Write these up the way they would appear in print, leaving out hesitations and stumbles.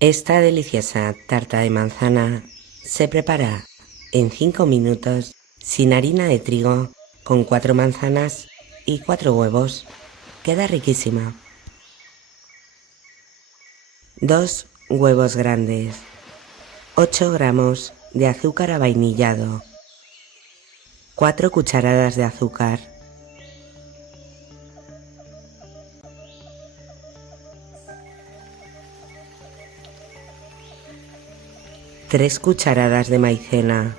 Esta deliciosa tarta de manzana se prepara en 5 minutos sin harina de trigo, con 4 manzanas y 4 huevos. Queda riquísima. 2 huevos grandes, 8 gramos de azúcar avainillado, 4 cucharadas de azúcar, 3 cucharadas de maicena,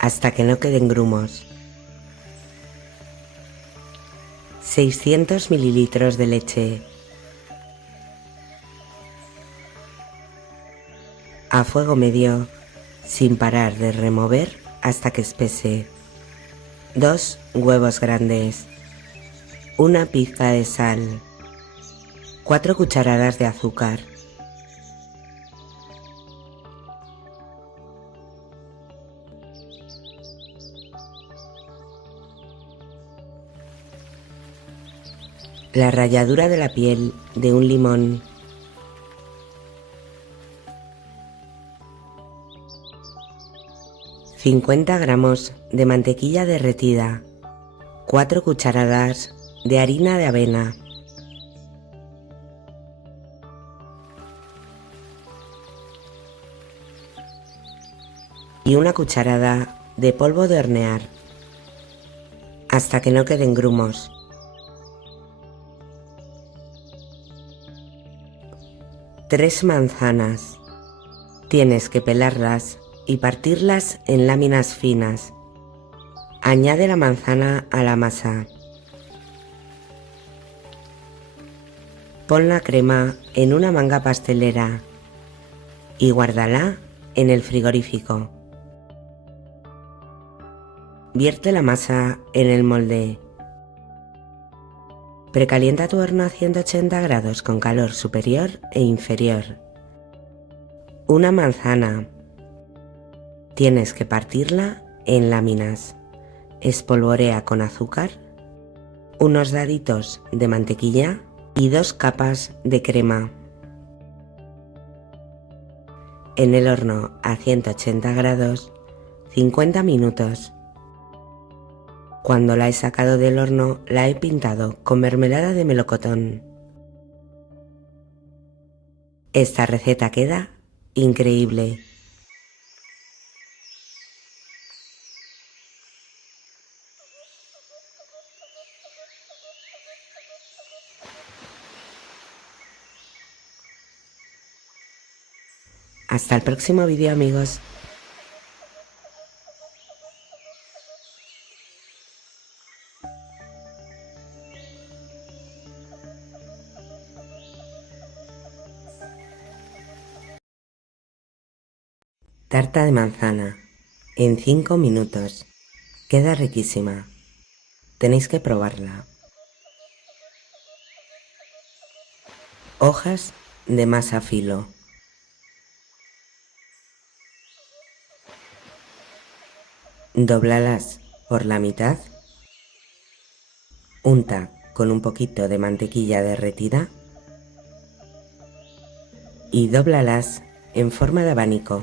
hasta que no queden grumos, 600 mililitros de leche, a fuego medio, sin parar de remover hasta que espese, 2 huevos grandes, una pizca de sal, 4 cucharadas de azúcar, la ralladura de la piel de un limón, 50 gramos de mantequilla derretida, 4 cucharadas de harina de avena, y una cucharada de polvo de hornear, hasta que no queden grumos. Tres manzanas. Tienes que pelarlas y partirlas en láminas finas. Añade la manzana a la masa. Pon la crema en una manga pastelera y guárdala en el frigorífico. Vierte la masa en el molde. Precalienta tu horno a 180 grados con calor superior e inferior. Una manzana. Tienes que partirla en láminas. Espolvorea con azúcar, unos daditos de mantequilla y 2 capas de crema. En el horno a 180 grados, 50 minutos. Cuando la he sacado del horno, la he pintado con mermelada de melocotón. Esta receta queda increíble. Hasta el próximo vídeo, amigos. Tarta de manzana, en 5 minutos. Queda riquísima. Tenéis que probarla. Hojas de masa filo. Dóblalas por la mitad. Unta con un poquito de mantequilla derretida. Y dóblalas en forma de abanico.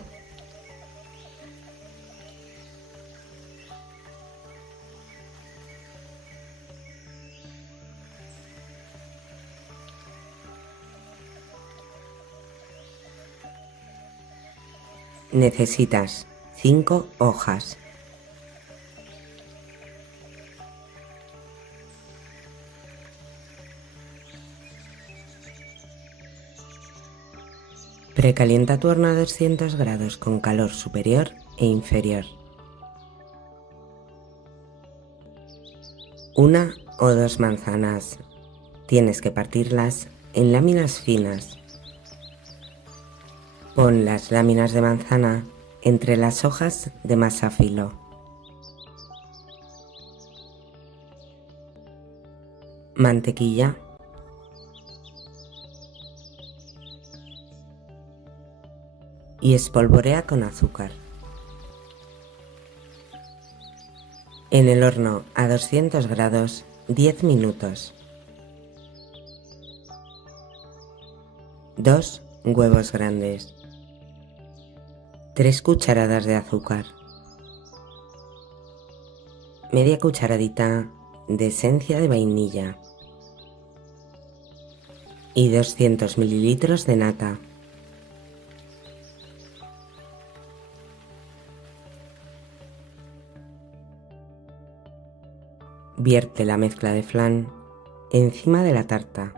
Necesitas 5 hojas. Precalienta tu horno a 200 grados con calor superior e inferior. 1 o 2 manzanas. Tienes que partirlas en láminas finas. Pon las láminas de manzana entre las hojas de masa filo. Mantequilla. Y espolvorea con azúcar. En el horno a 200 grados 10 minutos. 2 huevos grandes, 3 cucharadas de azúcar, media cucharadita de esencia de vainilla y 200 mililitros de nata. Vierte la mezcla de flan encima de la tarta.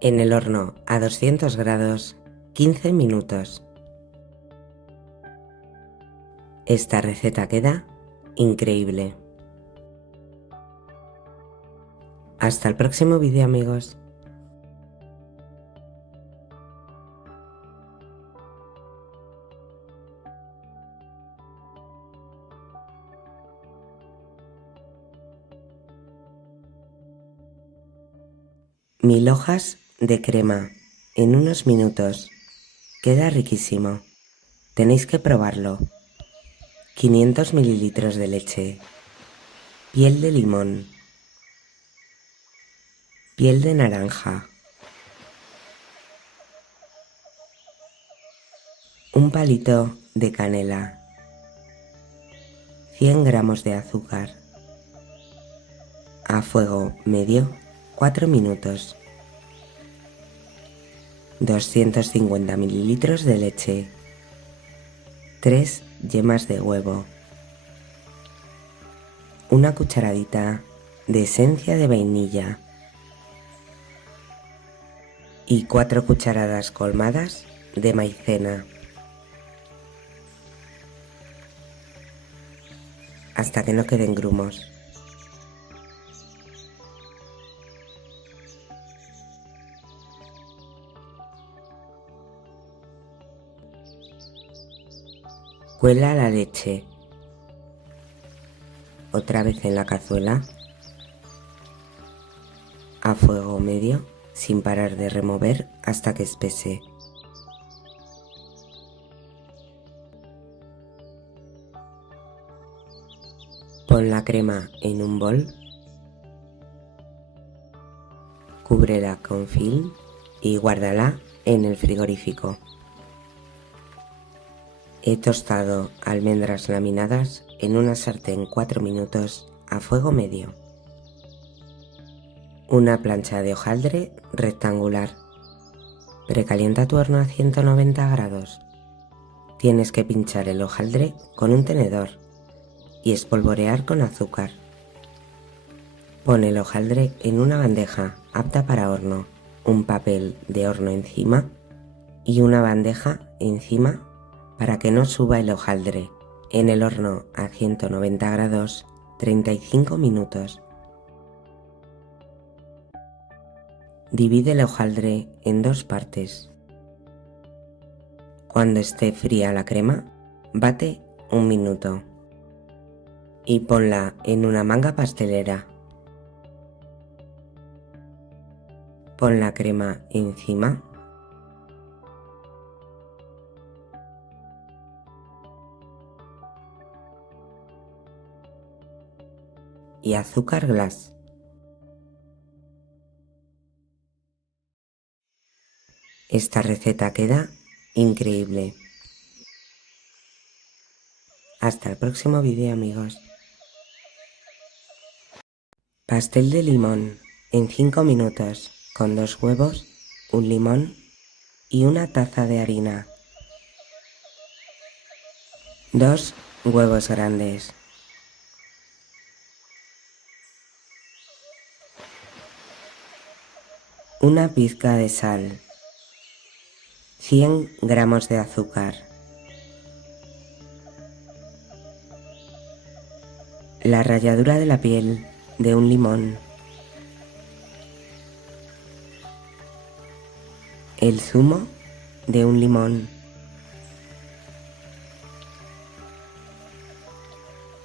En el horno a 200 grados 15 minutos. Esta receta queda increíble. Hasta el próximo vídeo, amigos. Mil hojas de crema en unos minutos. Queda riquísimo. Tenéis que probarlo. 500 mililitros de leche. Piel de limón. Piel de naranja. Un palito de canela. 100 gramos de azúcar. A fuego medio 4 minutos. 250 mililitros de leche. 3 yemas de huevo. Una cucharadita de esencia de vainilla. Y 4 cucharadas colmadas de maicena. Hasta que no queden grumos. Cuela la leche. Otra vez en la cazuela. A fuego medio, sin parar de remover hasta que espese. Pon la crema en un bol. Cúbrela con film y guárdala en el frigorífico. He tostado almendras laminadas en una sartén 4 minutos a fuego medio. Una plancha de hojaldre rectangular. Precalienta tu horno a 190 grados. Tienes que pinchar el hojaldre con un tenedor y espolvorear con azúcar. Pon el hojaldre en una bandeja apta para horno, un papel de horno encima y una bandeja encima para que no suba el hojaldre. En el horno a 190 grados 35 minutos. Divide el hojaldre en 2 partes. Cuando esté fría la crema, bate 1 minuto y ponla en una manga pastelera. Pon la crema encima y azúcar glass. Esta receta queda increíble. Hasta el próximo vídeo, amigos. Pastel de limón en 5 minutos con 2 huevos, un limón y una taza de harina. 2 huevos grandes. Una pizca de sal. 100 gramos de azúcar. La ralladura de la piel de un limón. El zumo de un limón.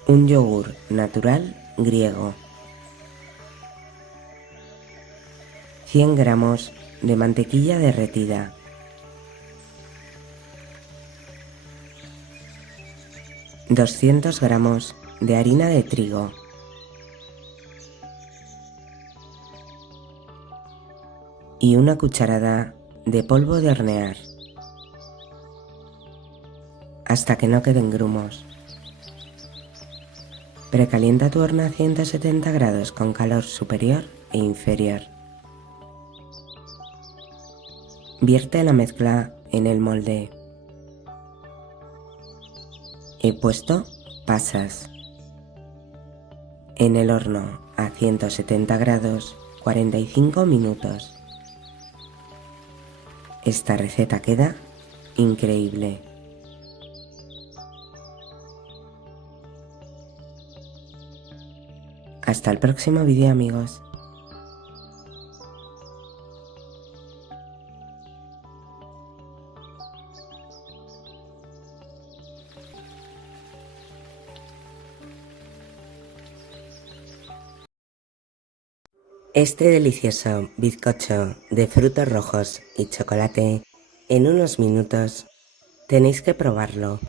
Un yogur natural griego. 100 gramos de mantequilla derretida. $200 gramos de harina de trigo. y una cucharada de polvo de hornear hasta que no queden grumos. Precalienta tu horno a 170 grados con calor superior e inferior. Vierte la mezcla en el molde. He puesto pasas. En el horno a 170 grados 45 minutos. Esta receta queda increíble. Hasta el próximo vídeo, amigos. Este delicioso bizcocho de frutos rojos y chocolate, en unos minutos tenéis que probarlo.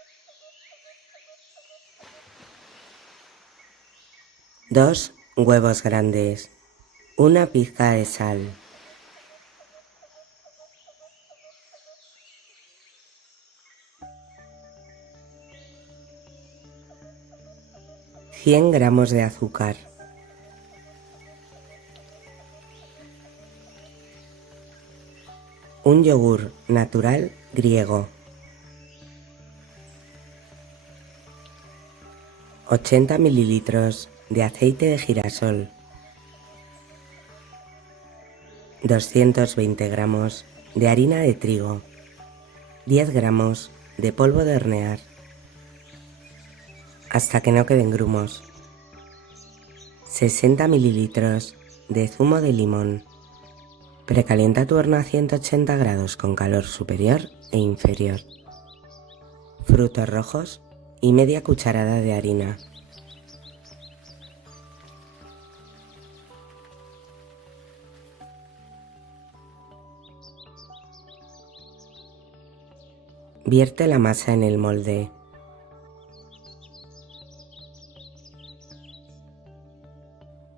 2 huevos grandes, una pizca de sal, 100 gramos de azúcar, un yogur natural griego, 80 mililitros de aceite de girasol, 220 gramos de harina de trigo, 10 gramos de polvo de hornear, hasta que no queden grumos, 60 mililitros de zumo de limón. Precalienta tu horno a 180 grados con calor superior e inferior. Frutos rojos y media cucharada de harina. Vierte la masa en el molde.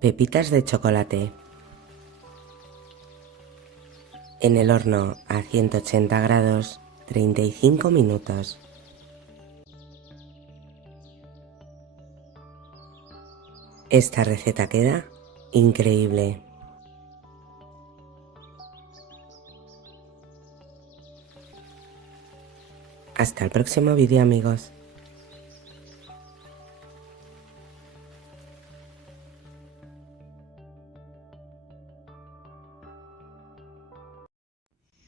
Pepitas de chocolate. En el horno a 180 grados 35 minutos. Esta receta queda increíble. Hasta el próximo vídeo, amigos.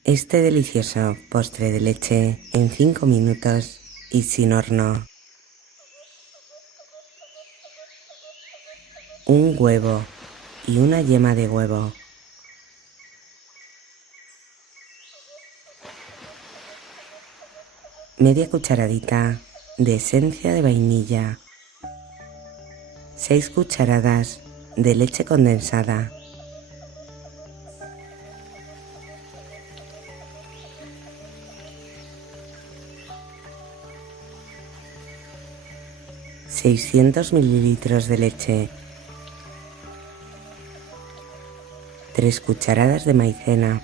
Este delicioso postre de leche en 5 minutos y sin horno. Un huevo y una yema de huevo. Media cucharadita de esencia de vainilla. 6 cucharadas de leche condensada. ...600 mililitros de leche... ...3 cucharadas de maicena...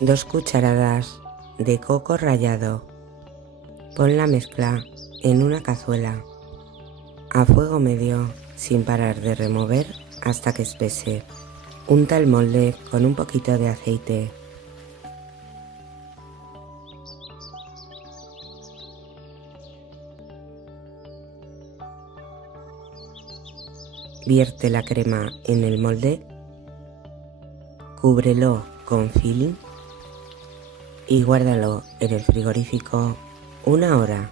...2 cucharadas de coco rallado... Pon la mezcla en una cazuela, a fuego medio, sin parar de remover hasta que espese. Unta el molde con un poquito de aceite. Vierte la crema en el molde, cúbrelo con film y guárdalo en el frigorífico 1 hora.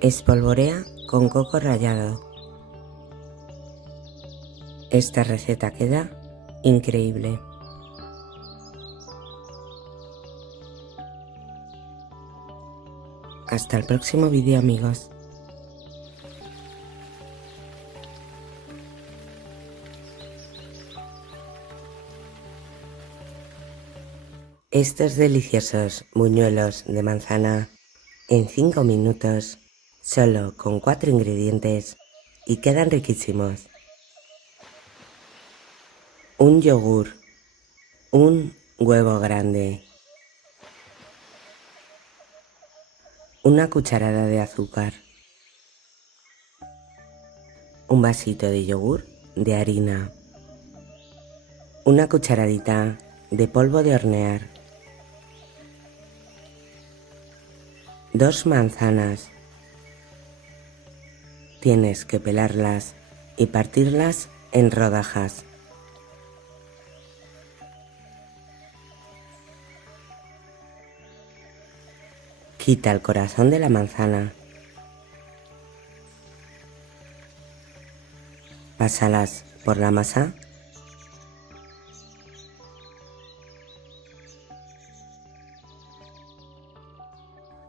Espolvorea con coco rallado. Esta receta queda increíble. Hasta el próximo vídeo, amigos. Estos deliciosos buñuelos de manzana en 5 minutos, solo con 4 ingredientes, y quedan riquísimos. Un yogur, un huevo grande, una cucharada de azúcar, un vasito de yogur de harina, una cucharadita de polvo de hornear, 2 manzanas. Tienes que pelarlas y partirlas en rodajas. Quita el corazón de la manzana. Pásalas por la masa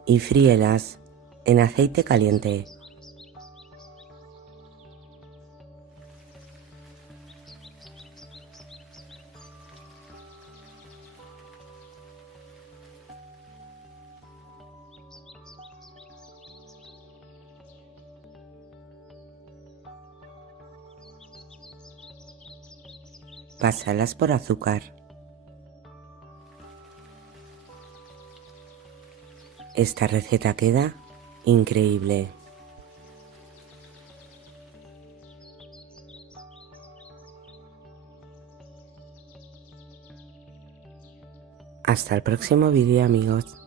y fríelas en aceite caliente. Pásalas por azúcar. Esta receta queda increíble. Hasta el próximo vídeo, amigos.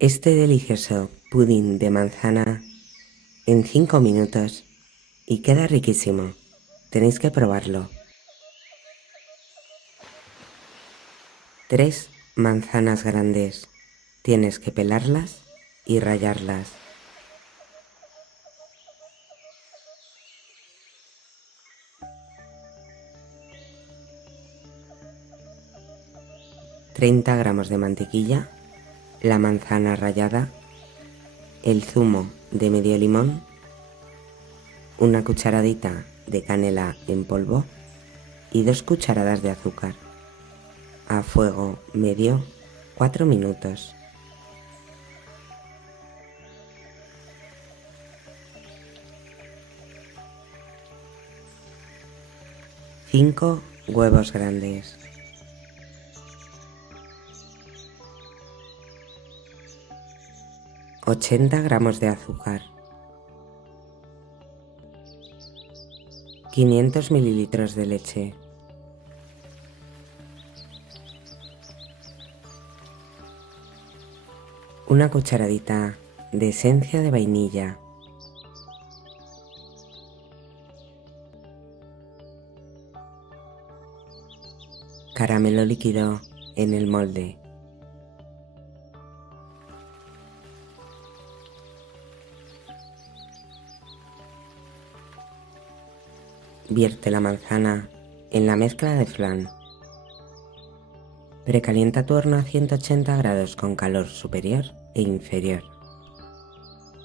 Este delicioso pudín de manzana en 5 minutos y queda riquísimo. Tenéis que probarlo. 3 manzanas grandes. Tienes que pelarlas y rallarlas. ...30 gramos de mantequilla, la manzana rallada, el zumo de medio limón, una cucharadita de canela en polvo y 2 cucharadas de azúcar. A fuego medio, 4 minutos. Cinco huevos grandes. ...80 gramos de azúcar, 500 mililitros de leche, una cucharadita de esencia de vainilla, caramelo líquido en el molde, vierte la manzana en la mezcla de flan. Precalienta tu horno a 180 grados con calor superior e inferior.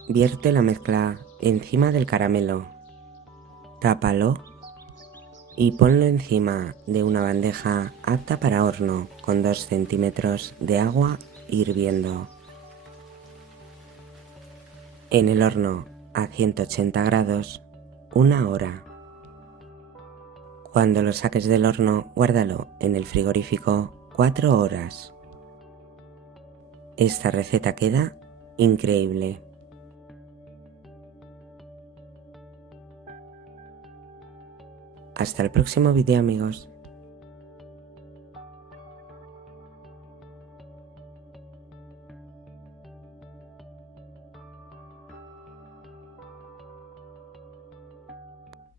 Vierte la mezcla encima del caramelo. Tápalo y ponlo encima de una bandeja apta para horno con 2 centímetros de agua hirviendo. En el horno a 180 grados, 1 hora. Cuando lo saques del horno, guárdalo en el frigorífico 4 horas. Esta receta queda increíble. Hasta el próximo vídeo, amigos.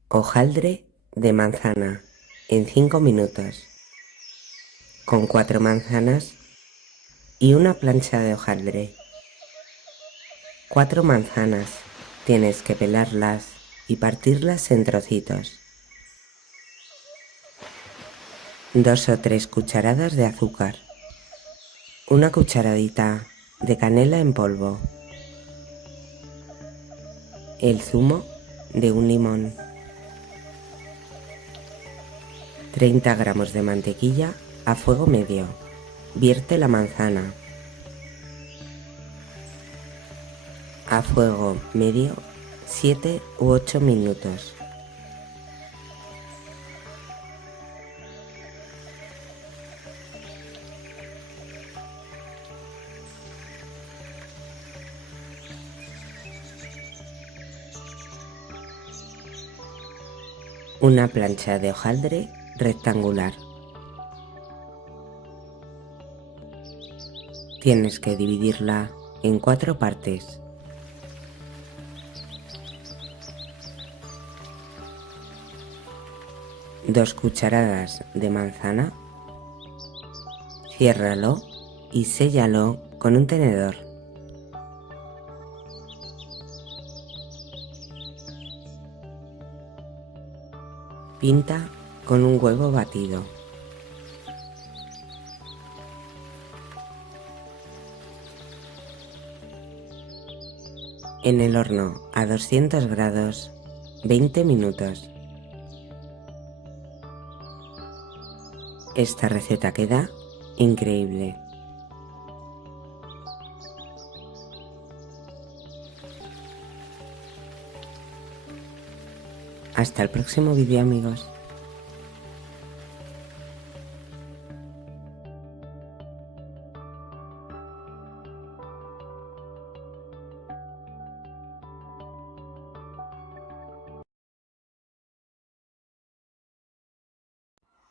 Hojaldre de manzana en 5 minutos, con 4 manzanas y una plancha de hojaldre. 4 manzanas, tienes que pelarlas y partirlas en trocitos. 2 o 3 cucharadas de azúcar. Una cucharadita de canela en polvo. El zumo de un limón. 30 gramos de mantequilla a fuego medio. Vierte la manzana. A fuego medio 7 u 8 minutos. Una plancha de hojaldre rectangular. Tienes que dividirla en 4 partes. Dos cucharadas de manzana. Ciérralo y séllalo con un tenedor. Pinta con un huevo batido. En el horno a 200 grados 20 minutos. Esta receta queda increíble. Hasta el próximo vídeo, amigos.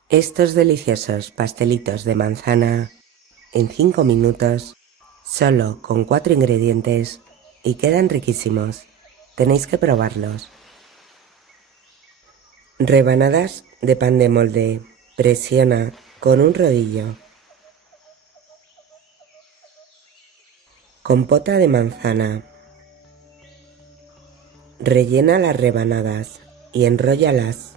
Estos deliciosos pastelitos de manzana en 5 minutos, solo con 4 ingredientes, y quedan riquísimos. Tenéis que probarlos. Rebanadas de pan de molde. Presiona con un rodillo. Compota de manzana. Rellena las rebanadas y enróllalas.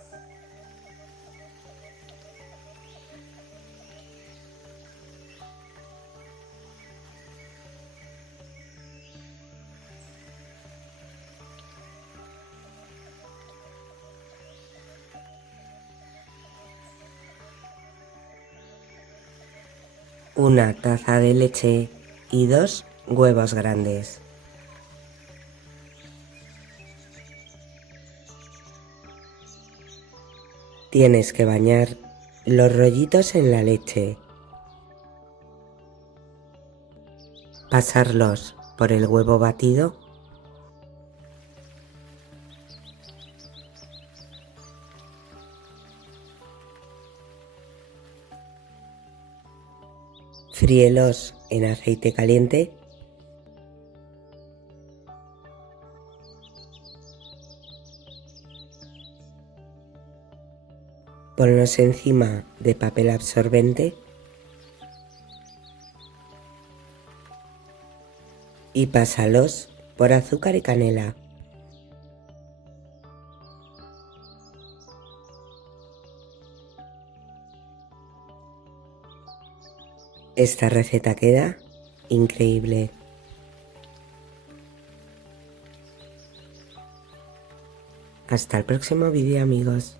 Una taza de leche y 2 huevos grandes. Tienes que bañar los rollitos en la leche, pasarlos por el huevo batido fríelos en aceite caliente. Ponlos encima de papel absorbente y pásalos por azúcar y canela. Esta receta queda increíble. Hasta el próximo vídeo, amigos.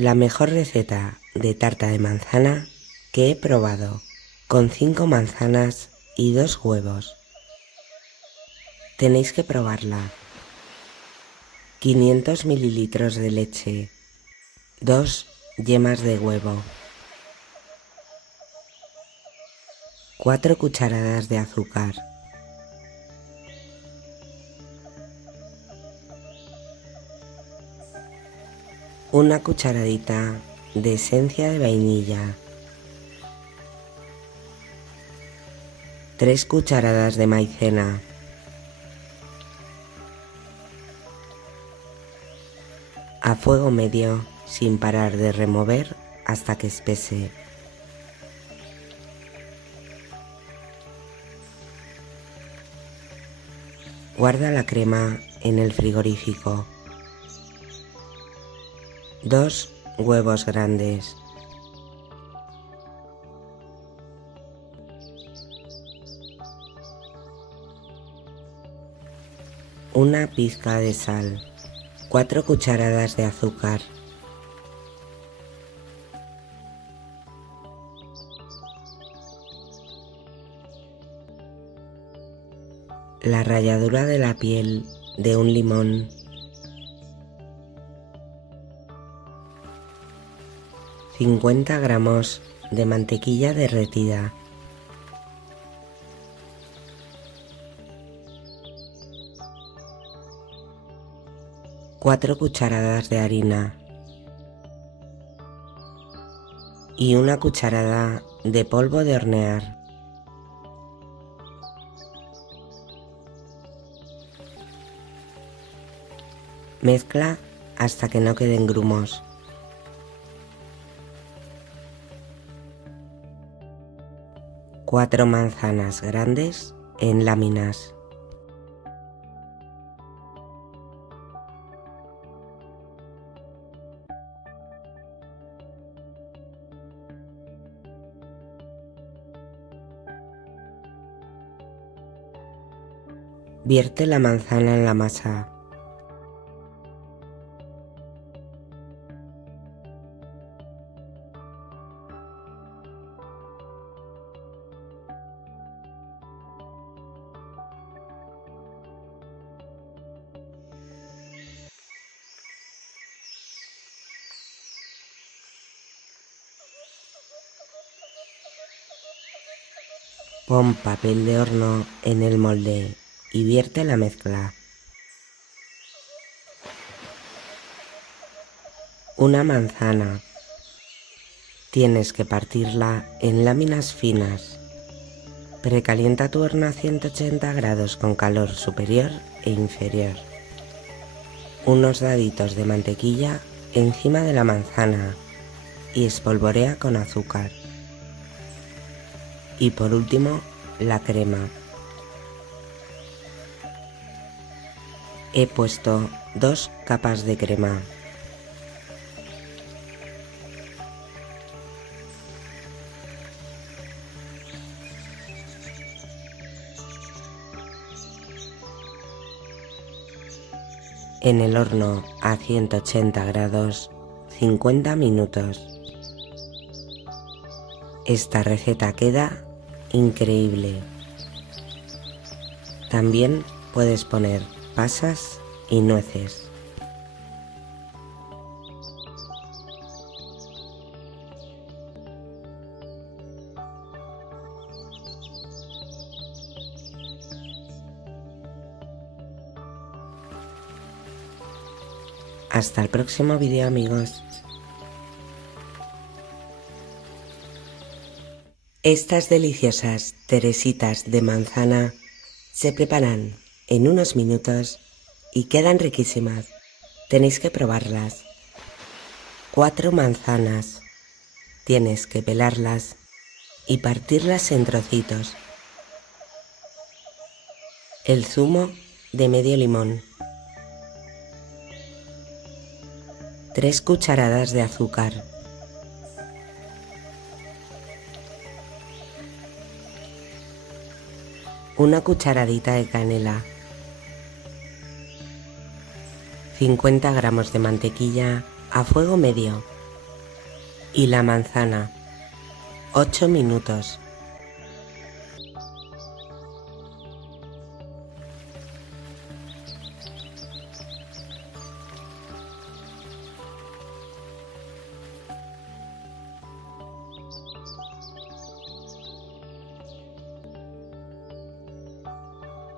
La mejor receta de tarta de manzana que he probado, con 5 manzanas y 2 huevos. Tenéis que probarla. 500 mililitros de leche, 2 yemas de huevo, 4 cucharadas de azúcar, una cucharadita de esencia de vainilla, 3 cucharadas de maicena, a fuego medio sin parar de remover hasta que espese. Guarda la crema en el frigorífico. 2 huevos grandes. Una pizca de sal. 4 cucharadas de azúcar. La ralladura de la piel de un limón. 50 gramos de mantequilla derretida. Cuatro cucharadas de harina y una cucharada de polvo de hornear. Mezcla hasta que no queden grumos. Cuatro manzanas grandes en láminas. Vierte la manzana en la masa. Pon papel de horno en el molde y vierte la mezcla. Una manzana. Tienes que partirla en láminas finas. Precalienta tu horno a 180 grados con calor superior e inferior. Unos daditos de mantequilla encima de la manzana y espolvorea con azúcar. Y por último, la crema. He puesto 2 capas de crema. En el horno a 180 grados, 50 minutos. Esta receta queda increíble. También puedes poner pasas y nueces. Hasta el próximo vídeo, amigos. Estas deliciosas teresitas de manzana se preparan en unos minutos y quedan riquísimas. Tenéis que probarlas. 4 manzanas. Tienes que pelarlas y partirlas en trocitos. El zumo de medio limón. 3 cucharadas de azúcar. Una cucharadita de canela. 50 gramos de mantequilla a fuego medio. Y la manzana. 8 minutos.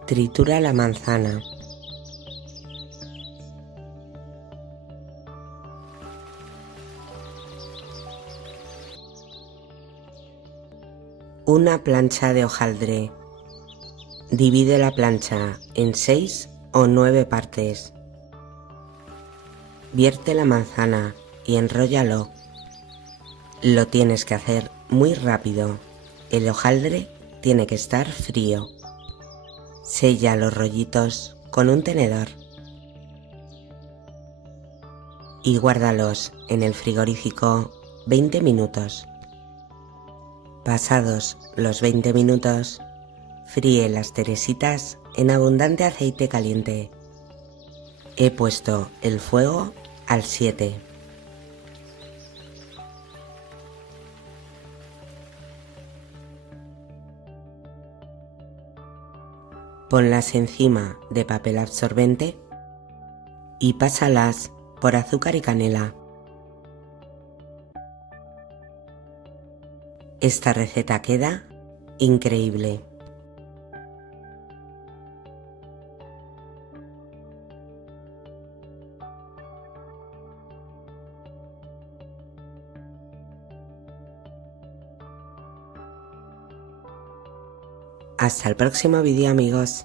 Tritura la manzana. Una plancha de hojaldre. Divide la plancha en 6 o 9 partes. Vierte la manzana y enróllalo. Lo tienes que hacer muy rápido. El hojaldre tiene que estar frío. Sella los rollitos con un tenedor y guárdalos en el frigorífico 20 minutos. Pasados los 20 minutos, fríe las teresitas en abundante aceite caliente. He puesto el fuego al 7. Ponlas encima de papel absorbente y pásalas por azúcar y canela. Esta receta queda increíble. Hasta el próximo vídeo, amigos.